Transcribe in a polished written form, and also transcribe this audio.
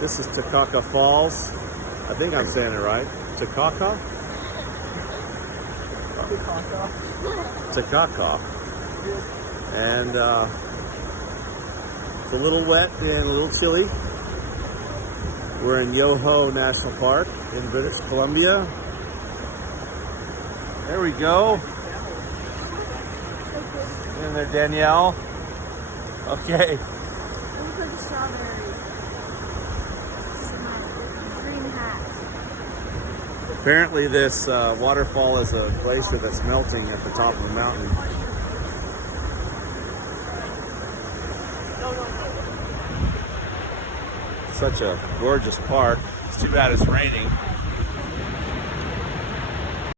This is Takakkaw Falls. I think I'm saying it right. Takakkaw? Takakkaw. And it's a little wet and a little chilly. We're in Yoho National Park in British Columbia. There we go. In there, Danielle. Okay. Apparently this waterfall is a glacier that's melting at the top of the mountain. Such a gorgeous park. It's too bad it's raining.